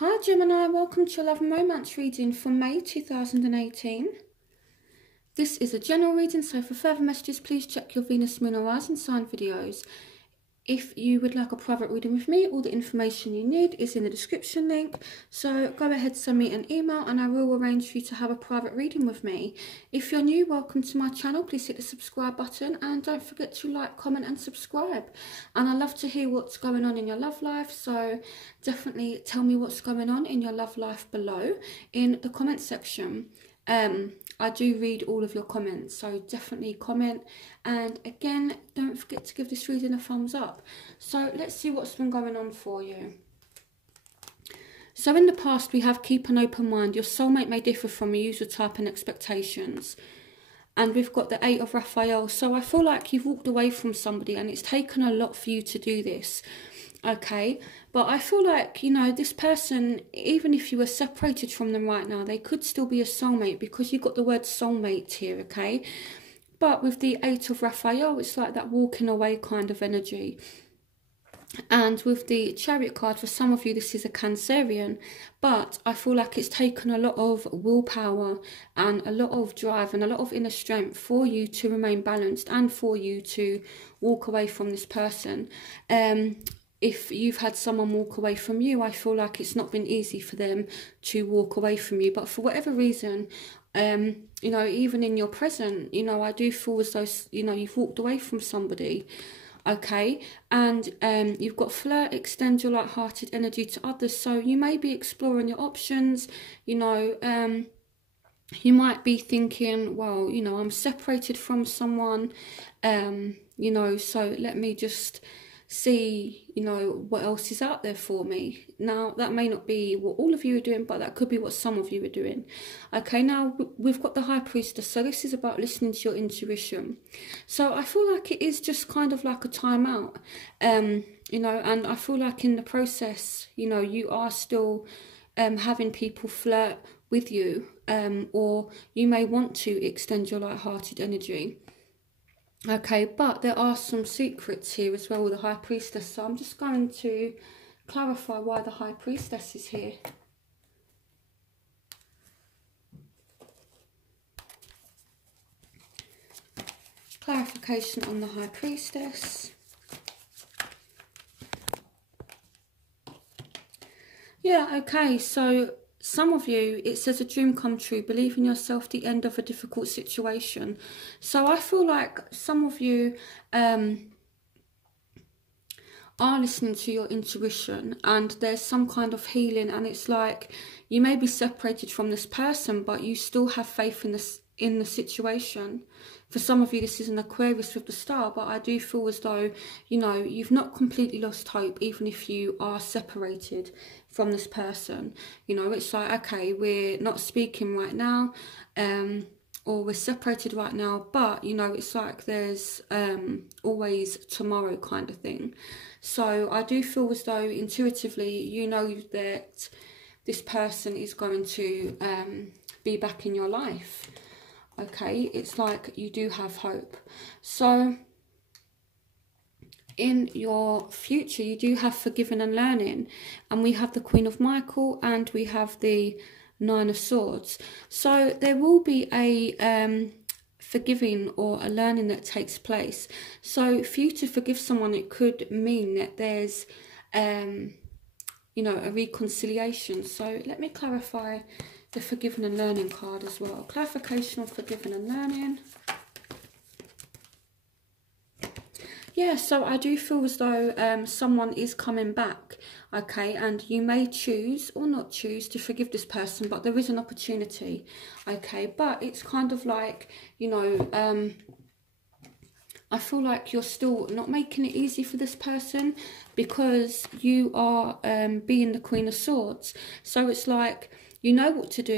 Hi Gemini, welcome to your Love and Romance reading for May 2018. This is a general reading, so for further messages please check your Venus, Moon or Rising sign videos. If you would like a private reading with me, all the information you need is in the description link. So go ahead, send me an email and I will arrange for you to have a private reading with me. If you're new, welcome to my channel. Please hit the subscribe button and don't forget to like, comment and subscribe. And I love to hear what's going on in your love life. So definitely tell me what's going on in your love life below in the comment section. I do read all of your comments, so definitely comment. And again, don't forget to give this reading a thumbs up. So let's see what's been going on for you. So in the past, we have keep an open mind. Your soulmate may differ from your usual type and expectations. And we've got the 8 of Raphael. So I feel like you've walked away from somebody and it's taken a lot for you to do this. Okay, but I feel like, you know, this person, even if you were separated from them right now, they could still be a soulmate because you've got the word soulmate here, okay? But with the 8 of Raphael, it's like that walking away kind of energy. And with the Chariot card, for some of you, this is a Cancerian, but I feel like it's taken a lot of willpower and a lot of drive and a lot of inner strength for you to remain balanced and for you to walk away from this person. If you've had someone walk away from you, I feel like it's not been easy for them to walk away from you. But for whatever reason, you know, even in your present, you know, I do feel as though, you know, you've walked away from somebody. Okay, and you've got flirt, extend your light-hearted energy to others. So you may be exploring your options, you know, you might be thinking, well, you know, I'm separated from someone, you know, so let me just see, you know, what else is out there for me. Now, that may not be what all of you are doing, but that could be what some of you are doing. Okay, now we've got the High Priestess. So this is about listening to your intuition. So I feel like it is just kind of like a timeout, you know, and I feel like in the process, you know, you are still having people flirt with you, or you may want to extend your light-hearted energy. Okay, but there are some secrets here as well with the High Priestess. So I'm just going to clarify why the High Priestess is here. Clarification on the High Priestess. Yeah, okay, so some of you, it says a dream come true, believe in yourself, the end of a difficult situation. So I feel like some of you are listening to your intuition and there's some kind of healing, and it's like you may be separated from this person, but you still have faith in the situation. For some of you, this is an Aquarius with the star, but I do feel as though, you know, you've not completely lost hope, even if you are separated from this person. You know, it's like, okay, we're not speaking right now, or we're separated right now, but, you know, it's like there's always tomorrow kind of thing. So I do feel as though intuitively, you know that this person is going to be back in your life. Okay, it's like you do have hope. So in your future, you do have forgiving and learning. And we have the Queen of Michael and we have the 9 of Swords. So there will be a forgiving or a learning that takes place. So for you to forgive someone, it could mean that there's, you know, a reconciliation. So let me clarify the forgiving and learning card as well. Clarification on forgiving and learning. Yeah, so I do feel as though someone is coming back, okay, and you may choose or not choose to forgive this person, but there is an opportunity, okay, but it's kind of like, you know, I feel like you're still not making it easy for this person because you are being the Queen of Swords. So it's like, you know what to do,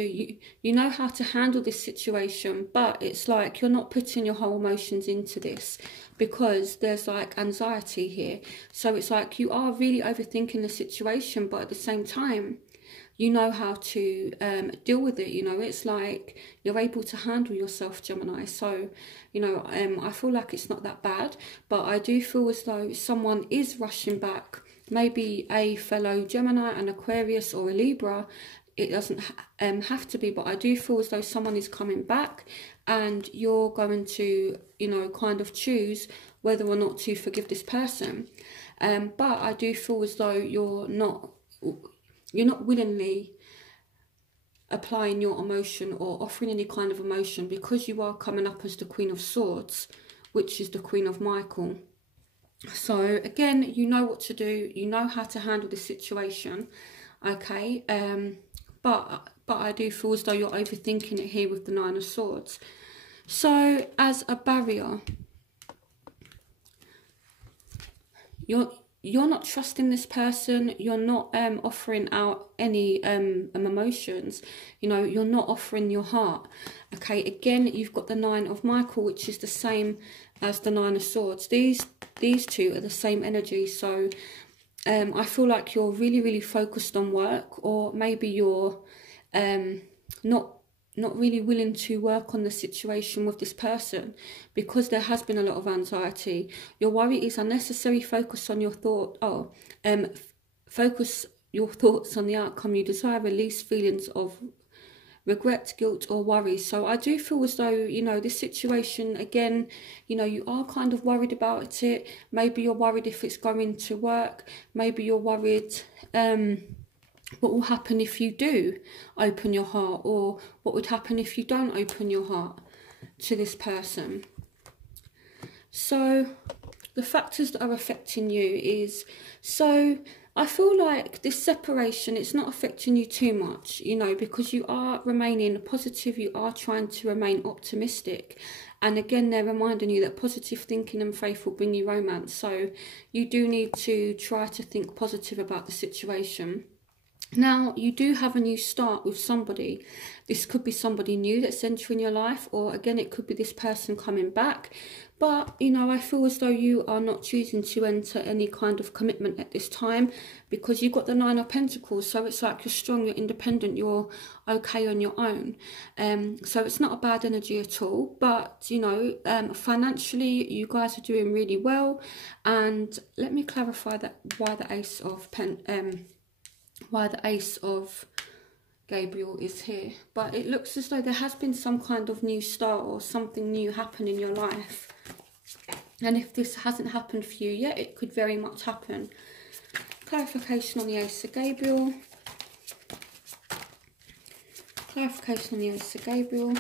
you know how to handle this situation, but it's like you're not putting your whole emotions into this because there's like anxiety here. So it's like you are really overthinking the situation, but at the same time, you know how to deal with it. You know, it's like you're able to handle yourself, Gemini. So, you know, I feel like it's not that bad, but I do feel as though someone is rushing back maybe a fellow Gemini, an Aquarius or a Libra. It doesn't have to be, but I do feel as though someone is coming back and you're going to, you know, kind of choose whether or not to forgive this person. But I do feel as though you're not willingly applying your emotion or offering any kind of emotion, because you are coming up as the Queen of Swords, which is the Queen of Michael. So again, you know what to do, you know how to handle the situation, okay? But I do feel as though you're overthinking it here with the Nine of Swords. So as a barrier, you're not trusting this person, you're not offering out any emotions, you know, you're not offering your heart, okay? Again, you've got the Nine of Michael, which is the same as the Nine of Swords. These two are the same energy. So I feel like you're really focused on work, or maybe you're not really willing to work on the situation with this person because there has been a lot of anxiety. Your worry is unnecessary. Focus on your focus your thoughts on the outcome you desire. Release feelings of regret, guilt or worry. So I do feel as though, you know, this situation, again, you know, you are kind of worried about it. Maybe you're worried if it's going to work. Maybe you're worried what will happen if you do open your heart, or what would happen if you don't open your heart to this person. So the factors that are affecting you is, so I feel like this separation, it's not affecting you too much, you know, because you are remaining positive, you are trying to remain optimistic. And again, they're reminding you that positive thinking and faith will bring you romance. So you do need to try to think positive about the situation. Now, you do have a new start with somebody. This could be somebody new that's entering your life, or again, it could be this person coming back. But, you know, I feel as though you are not choosing to enter any kind of commitment at this time, because you've got the Nine of Pentacles. So it's like you're strong, you're independent, you're okay on your own. So it's not a bad energy at all. But, you know, financially, you guys are doing really well. And let me clarify that why the Ace of Gabriel is here. But it looks as though there has been some kind of new start or something new happen in your life. And if this hasn't happened for you yet, it could very much happen. Clarification on the Ace of Gabriel. Clarification on the Ace of Gabriel.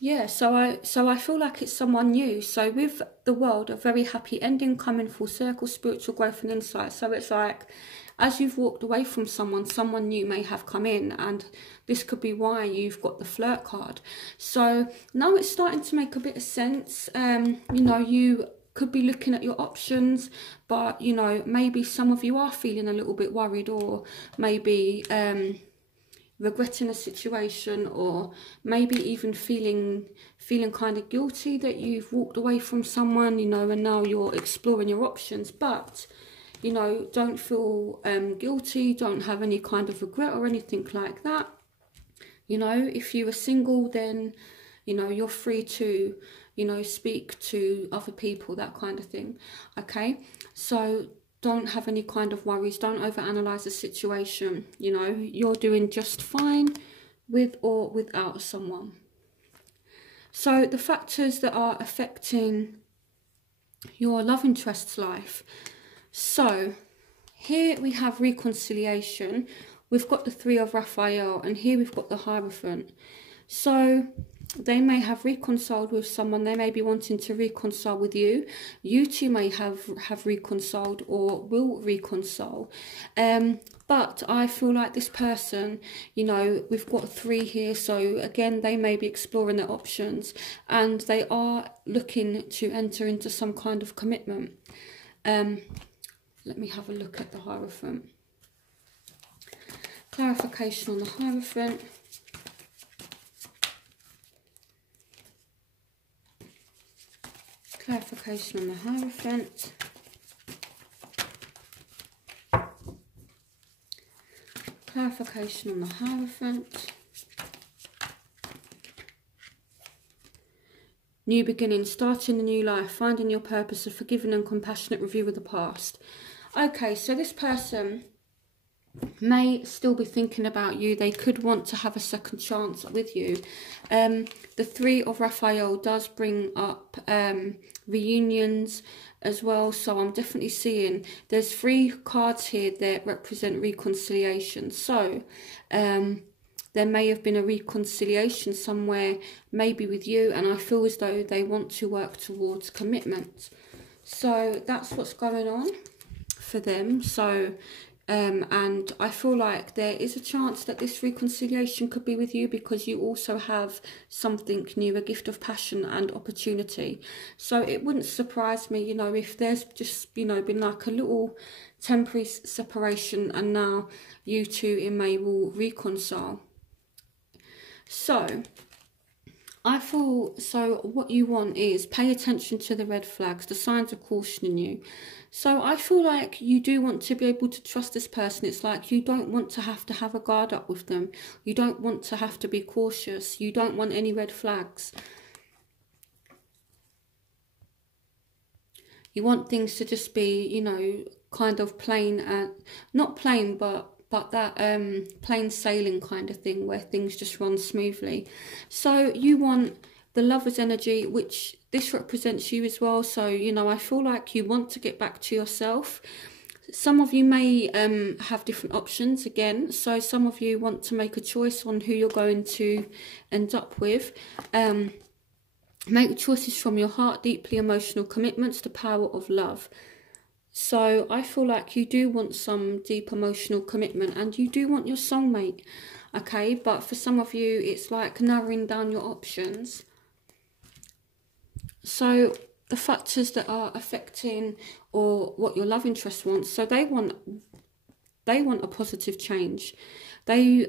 Yeah, so I feel like it's someone new. So with the World, a very happy ending, coming full circle, spiritual growth and insight. So it's like, as you've walked away from someone new may have come in, and this could be why you've got the flirt card. So now it's starting to make a bit of sense. You know, you could be looking at your options, but, you know, maybe some of you are feeling a little bit worried, or maybe regretting a situation, or maybe even feeling kind of guilty that you've walked away from someone, you know, and now you're exploring your options. But, you know, don't feel guilty, don't have any kind of regret or anything like that. You know, if you are single, then, you know, you're free to, you know, speak to other people, that kind of thing, okay? So don't have any kind of worries. Don't overanalyze the situation. You know, you're doing just fine with or without someone. So the factors that are affecting your love interest's life. So here we have reconciliation. We've got the Three of Raphael, and here we've got the Hierophant. So they may have reconciled with someone. They may be wanting to reconcile with you. You two may have reconciled or will reconcile. But I feel like this person, you know, we've got 3 here. So again, they may be exploring their options, and they are looking to enter into some kind of commitment. Let me have a look at the Hierophant. Clarification on the Hierophant. Clarification on the Hierophant. Clarification on the Hierophant. new beginning, starting a new life, finding your purpose, a forgiving and compassionate review of the past. Okay, so this person may still be thinking about you. They could want to have a second chance with you. The Three of Raphael does bring up reunions as well, so I'm definitely seeing there's 3 cards here that represent reconciliation. So there may have been a reconciliation somewhere, maybe with you, and I feel as though they want to work towards commitment. So that's what's going on for them. So and I feel like there is a chance that this reconciliation could be with you, because you also have something new, a gift of passion and opportunity. So it wouldn't surprise me, you know, if there's just, you know, been like a little temporary separation and now you two in May will reconcile. So I feel, so what you want is pay attention to the red flags, the signs of cautioning you. So I feel like you do want to be able to trust this person. It's like you don't want to have a guard up with them. You don't want to have to be cautious. You don't want any red flags. You want things to just be, you know, kind of plain, not plain, but that plain sailing kind of thing, where things just run smoothly. So you want the Lover's energy, which this represents you as well. So, you know, I feel like you want to get back to yourself. Some of you may have different options again. So some of you want to make a choice on who you're going to end up with. Make choices from your heart, deeply emotional commitments, the power of love. So I feel like you do want some deep emotional commitment and you do want your soulmate, okay? But for some of you, it's like narrowing down your options. So the factors that are affecting or what your love interest wants, so they want a positive change. They,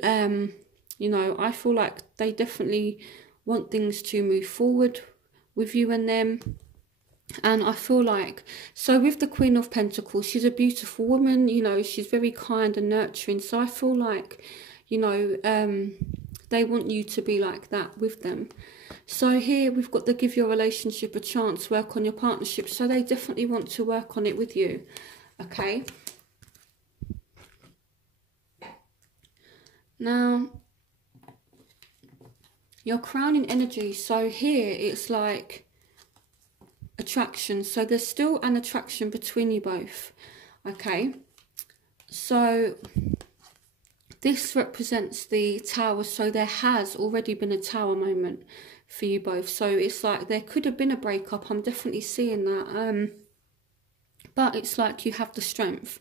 you know, I feel like they definitely want things to move forward with you and them. And I feel like, so with the Queen of Pentacles, she's a beautiful woman, you know, she's very kind and nurturing. So I feel like, you know, they want you to be like that with them. So here we've got the give your relationship a chance, work on your partnership. So they definitely want to work on it with you, okay? Now, your crowning energy. So here it's like attraction. So there's still an attraction between you both, okay? So this represents the Tower. So there has already been a Tower moment for you both. So it's like there could have been a breakup. I'm definitely seeing that. But it's like you have the strength,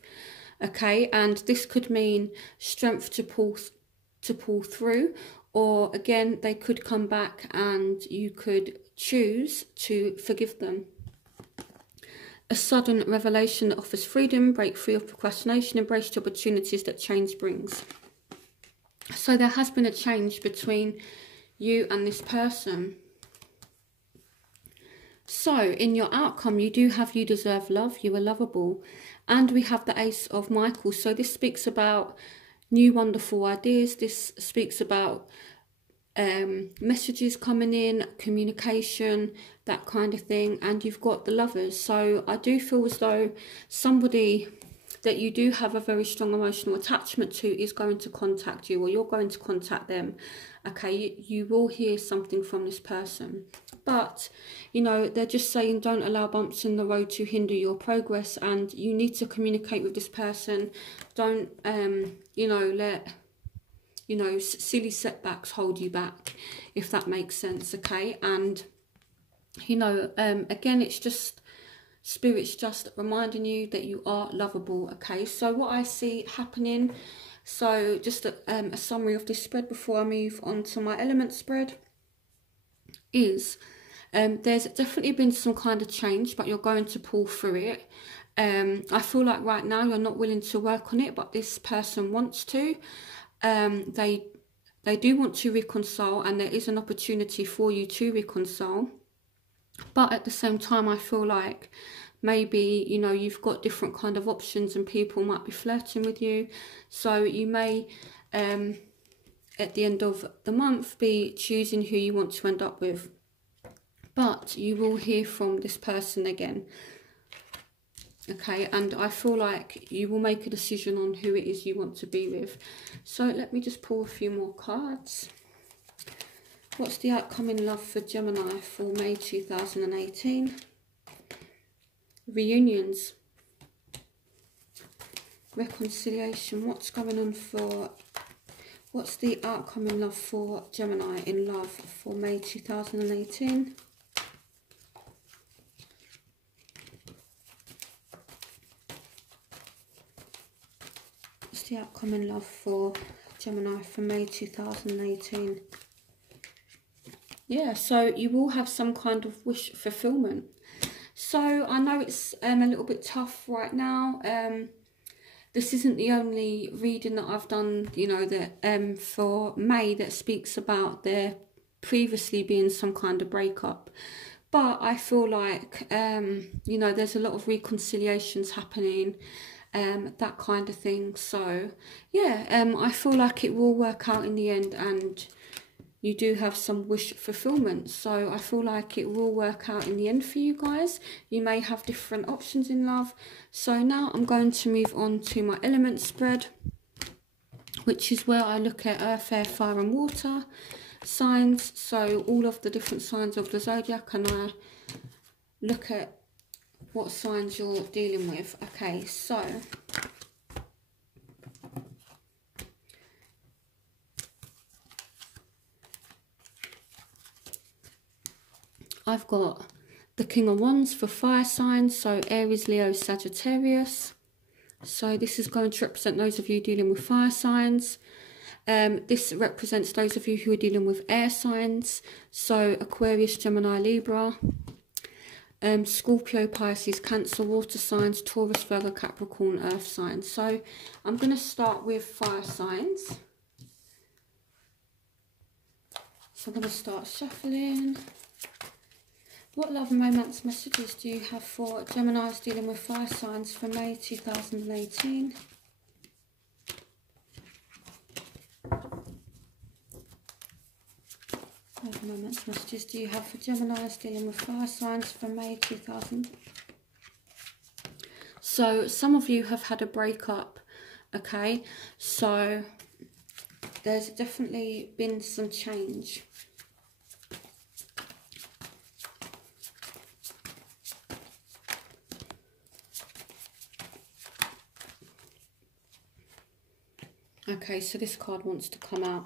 okay? And this could mean strength to pull through, or again, they could come back and you could choose to forgive them. A sudden revelation that offers freedom, break free of procrastination, embrace the opportunities that change brings. So there has been a change between you and this person. So in your outcome, you do have you deserve love, you are lovable. And we have the Ace of Michael. So this speaks about new wonderful ideas. This speaks about messages coming in, communication, that kind of thing. And you've got the Lovers. So I do feel as though somebody that you do have a very strong emotional attachment to is going to contact you, or you're going to contact them, okay? You will hear something from this person. But, you know, they're just saying don't allow bumps in the road to hinder your progress, and you need to communicate with this person. Don't, you know, let, you know, silly setbacks hold you back, if that makes sense, okay? And, you know, again, it's just Spirit's just reminding you that you are lovable, okay? So what I see happening, so just a summary of this spread before I move on to my element spread, is there's definitely been some kind of change, but you're going to pull through it. I feel like right now you're not willing to work on it, but this person wants to. They do want to reconcile, and there is an opportunity for you to reconcile. But at the same time, I feel like maybe, you know, you've got different kind of options and people might be flirting with you. So you may, at the end of the month, be choosing who you want to end up with. But but you will hear from this person again. Okay, and I feel like you will make a decision on who it is you want to be with. So let me just pull a few more cards. What's the outcome in love for Gemini for May 2018? Reunions. Reconciliation. What's going on for... What's the outcome in love for Gemini in love for May 2018? What's the outcome in love for Gemini for May 2018? Yeah, so you will have some kind of wish fulfillment. So I know it's a little bit tough right now. This isn't the only reading that I've done, you know, that for May that speaks about there previously being some kind of breakup. But I feel like, you know, there's a lot of reconciliations happening, that kind of thing. So, yeah, I feel like it will work out in the end, and you do have some wish fulfillment. So I feel like it will work out in the end for you guys. You may have different options in love. So now I'm going to move on to my element spread, which is where I look at earth, air, fire and water signs. So all of the different signs of the zodiac, and I look at what signs you're dealing with. Okay, so I've got the King of Wands for fire signs, so Aries, Leo, Sagittarius. So this is going to represent those of you dealing with fire signs. This represents those of you who are dealing with air signs, so Aquarius, Gemini, Libra, Scorpio, Pisces, Cancer, water signs, Taurus, Virgo, Capricorn, earth signs. So I'm going to start with fire signs. So I'm going to start shuffling. What love and romance messages do you have for Geminis dealing with fire signs for May 2018? Love and romance messages do you have for Geminis dealing with fire signs for May 2000? So some of you have had a breakup, okay? So there's definitely been some change. Okay, so this card wants to come out.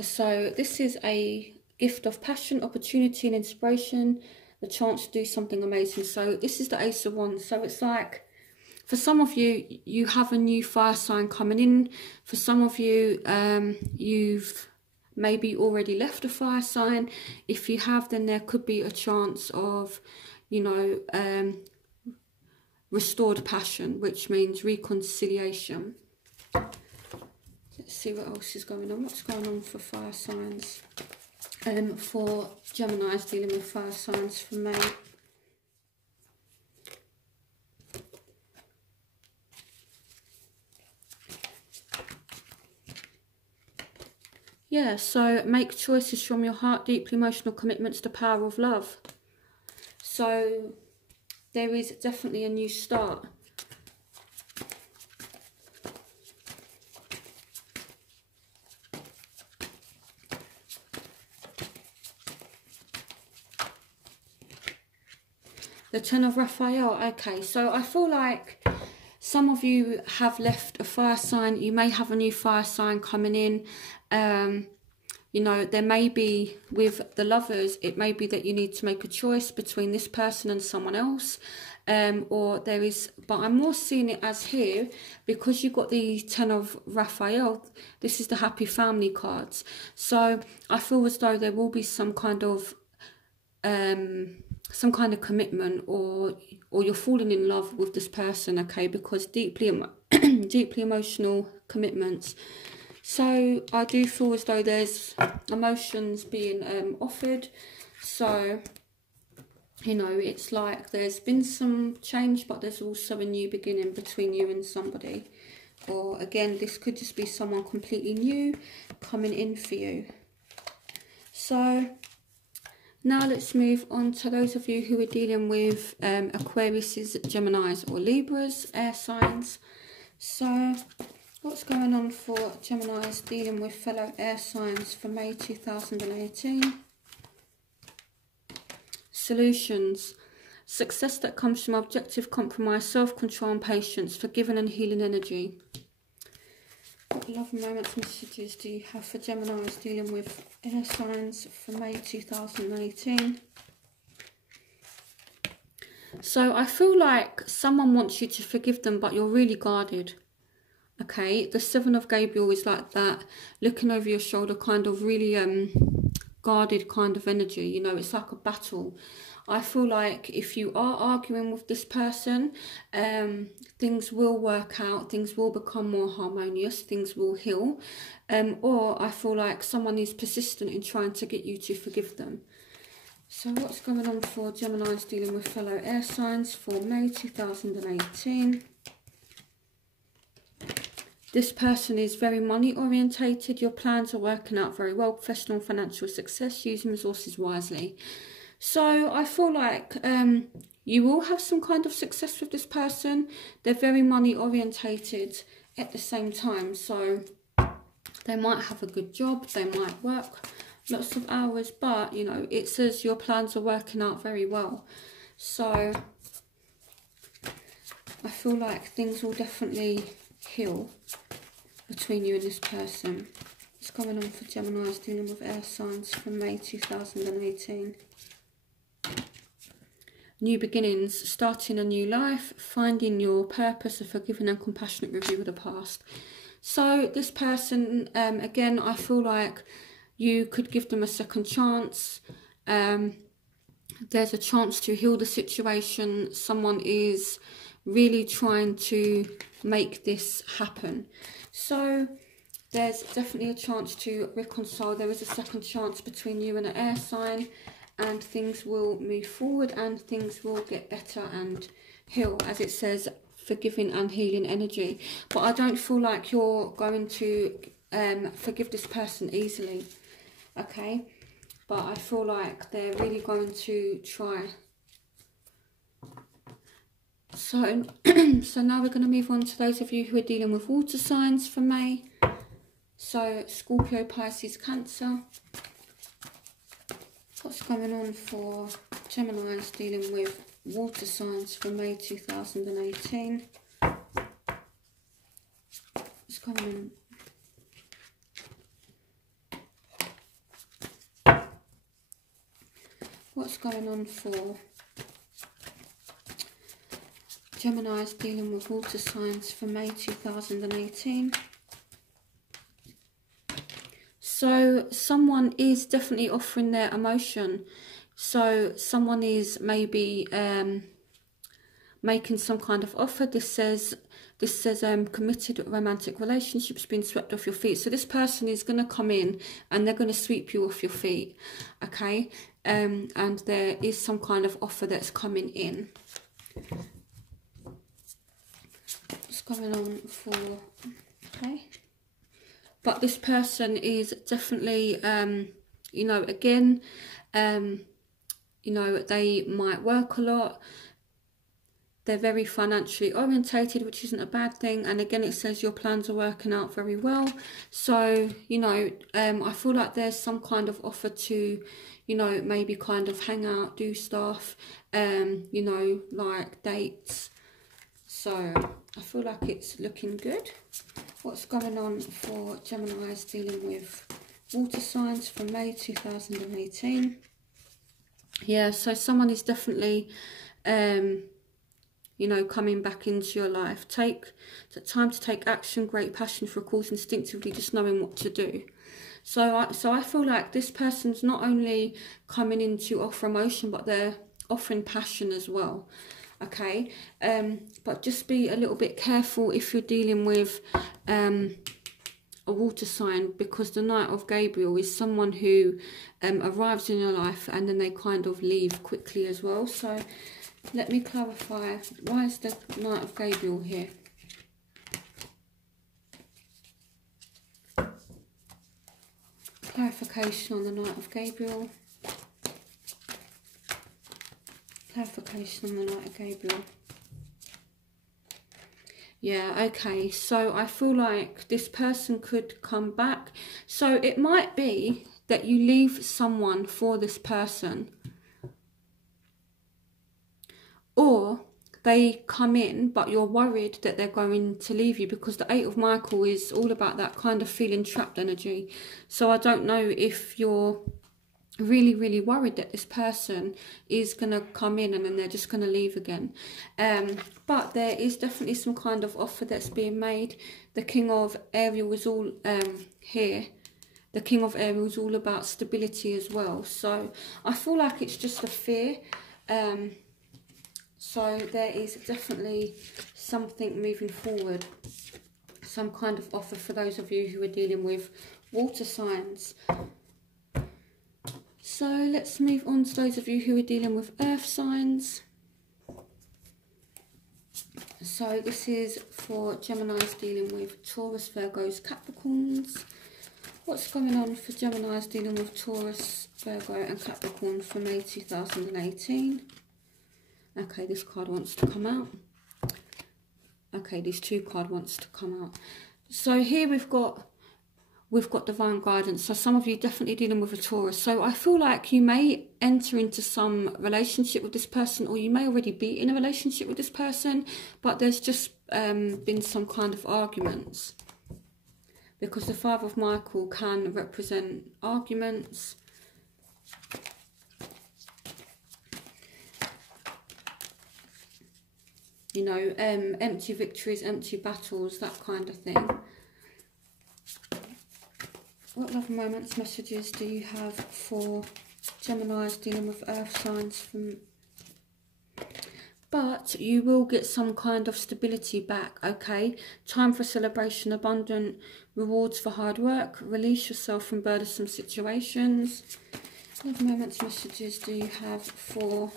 So this is a gift of passion, opportunity and inspiration, the chance to do something amazing. So this is the Ace of Wands. So it's like, for some of you, you have a new fire sign coming in. For some of you, you've maybe already left a fire sign. If you have, then there could be a chance of, you know, restored passion, which means reconciliation. Let's see what else is going on. What's going on for fire signs? For Geminis dealing with fire signs for May. Yeah, so make choices from your heart, deeply emotional commitments, the power of love. So there is definitely a new start. The Ten of Raphael. Okay, so I feel like some of you have left a fire sign. You may have a new fire sign coming in. You know, there may be, with the lovers, it may be that you need to make a choice between this person and someone else. Or there is, but I'm more seeing it as here, because you've got the Ten of Raphael, this is the happy family cards. So I feel as though there will be some kind of commitment, or you're falling in love with this person, okay, because deeply emotional commitments. So I do feel as though there's emotions being offered. So, you know, it's like there's been some change, but there's also a new beginning between you and somebody. Or again, this could just be someone completely new coming in for you. So Now let's move on to those of you who are dealing with Aquariuses, Geminis or Libras, air signs. So what's going on for Geminis dealing with fellow air signs for May 2018? Solutions. Success that comes from objective compromise, self-control and patience, forgiving and healing energy. What love and romance messages do you have for Geminis dealing with air signs for May 2018? So I feel like someone wants you to forgive them, but you're really guarded. Okay, the Seven of Gabriel is like that, looking over your shoulder, kind of really guarded kind of energy. You know, it's like a battle. I feel like if you are arguing with this person, things will work out, things will become more harmonious, things will heal. Or I feel like someone is persistent in trying to get you to forgive them. So what's going on for Geminis dealing with fellow air signs for May 2018? This person is very money orientated. Your plans are working out very well. Professional and financial success, using resources wisely. So I feel like you will have some kind of success with this person. They're very money orientated at the same time. So they might have a good job. They might work lots of hours. But, you know, it says your plans are working out very well. So I feel like things will definitely heal between you and this person. What's going on for Geminis dealing with air signs from May 2018? New beginnings, starting a new life, finding your purpose, a forgiving and compassionate review of the past. So this person, again, I feel like you could give them a second chance. There's a chance to heal the situation. Someone is really trying to make this happen. So there's definitely a chance to reconcile. There is a second chance between you and an air sign, and things will move forward and things will get better and heal, as it says, forgiving and healing energy. But I don't feel like you're going to forgive this person easily, okay? But I feel like they're really going to try. So, so now we're going to move on to those of you who are dealing with water signs for May. So, Scorpio, Pisces, Cancer. What's going on for Geminis dealing with water signs for May 2018? What's going on? What's going on for Geminis dealing with water signs for May 2018? So someone is definitely offering their emotion. So someone is maybe making some kind of offer. This says committed romantic relationships being swept off your feet. So this person is going to come in and they're going to sweep you off your feet, okay? And there is some kind of offer that's coming in. What's going on for, okay? But this person is definitely, you know, again, you know, they might work a lot. They're very financially orientated, which isn't a bad thing. And again, it says your plans are working out very well. So, you know, I feel like there's some kind of offer to, you know, maybe kind of hang out, do stuff, you know, like dates. So I feel like it's looking good. What's going on for Geminis dealing with water signs for May 2018? Yeah, so someone is definitely, you know, coming back into your life. Take the time to take action, great passion for a cause, instinctively just knowing what to do. So I feel like this person's not only coming in to offer emotion, but they're offering passion as well. Okay, but just be a little bit careful if you're dealing with a water sign, because the Knight of Gabriel is someone who arrives in your life and then they kind of leave quickly as well. So let me clarify, why is the Knight of Gabriel here? Clarification on the Knight of Gabriel. Clarification on the Light of Gabriel. Yeah, okay, so I feel like this person could come back. So it might be that you leave someone for this person, or they come in but you're worried that they're going to leave you, because the Eight of Michael is all about that kind of feeling trapped energy. So I don't know if you're really worried that this person is going to come in and then they're just going to leave again. But there is definitely some kind of offer that's being made. The King of Ariel is all here. The King of Ariel is all about stability as well. So I feel like it's just a fear. So there is definitely something moving forward. Some kind of offer for those of you who are dealing with water signs. So let's move on to those of you who are dealing with earth signs. So this is for Geminis dealing with Taurus, Virgos, Capricorns. What's going on for Geminis dealing with Taurus, Virgo and Capricorn for May 2018? Okay, this card wants to come out. Okay, this 2 card wants to come out. So here we've got divine guidance. So some of you definitely dealing with a Taurus. So I feel like you may enter into some relationship with this person, or you may already be in a relationship with this person, but there's just been some kind of arguments, because the Five of Michael can represent arguments. You know, empty victories, empty battles, that kind of thing. What love and romance messages do you have for Geminis dealing with earth signs? But you will get some kind of stability back, okay? Time for celebration, abundant rewards for hard work. Release yourself from burdensome situations. What love and romance messages do you have for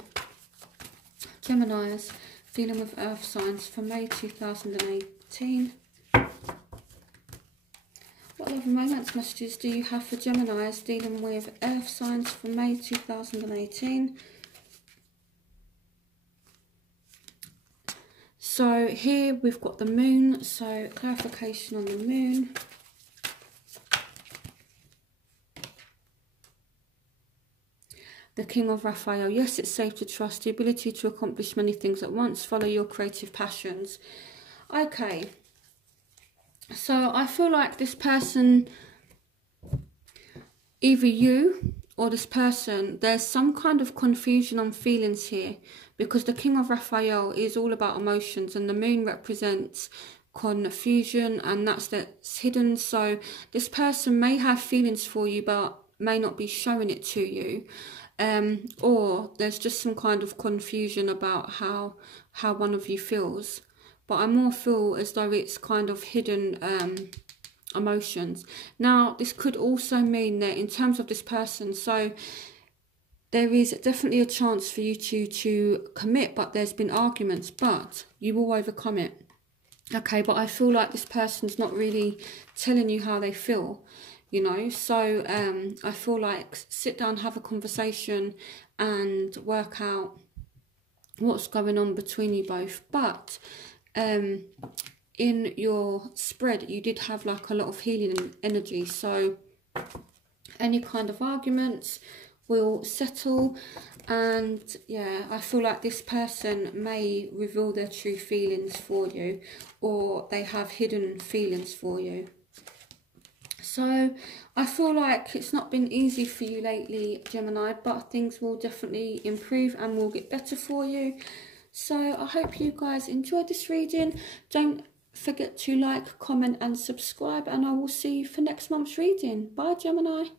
Geminis dealing with earth signs for May 2018? What love and romance messages do you have for Geminis dealing with earth signs for May 2018? So here we've got the moon, so clarification on the moon. The King of Raphael. Yes, it's safe to trust. The ability to accomplish many things at once. Follow your creative passions. Okay. So I feel like this person, either you or this person, there's some kind of confusion on feelings here, because the King of Raphael is all about emotions and the moon represents confusion, and that's hidden. So this person may have feelings for you but may not be showing it to you. Or there's just some kind of confusion about how one of you feels. But I more feel as though it's kind of hidden emotions. Now, this could also mean that in terms of this person, so there is definitely a chance for you to commit, but there's been arguments, but you will overcome it. Okay, but I feel like this person's not really telling you how they feel, you know. So I feel like sit down, have a conversation and work out what's going on between you both. But in your spread you did have like a lot of healing energy, so any kind of arguments will settle. And yeah, I feel like this person may reveal their true feelings for you, or they have hidden feelings for you. So I feel like it's not been easy for you lately, Gemini, but things will definitely improve and will get better for you. So I hope you guys enjoyed this reading. Don't forget to like, comment and subscribe, and I will see you for next month's reading. Bye, Gemini.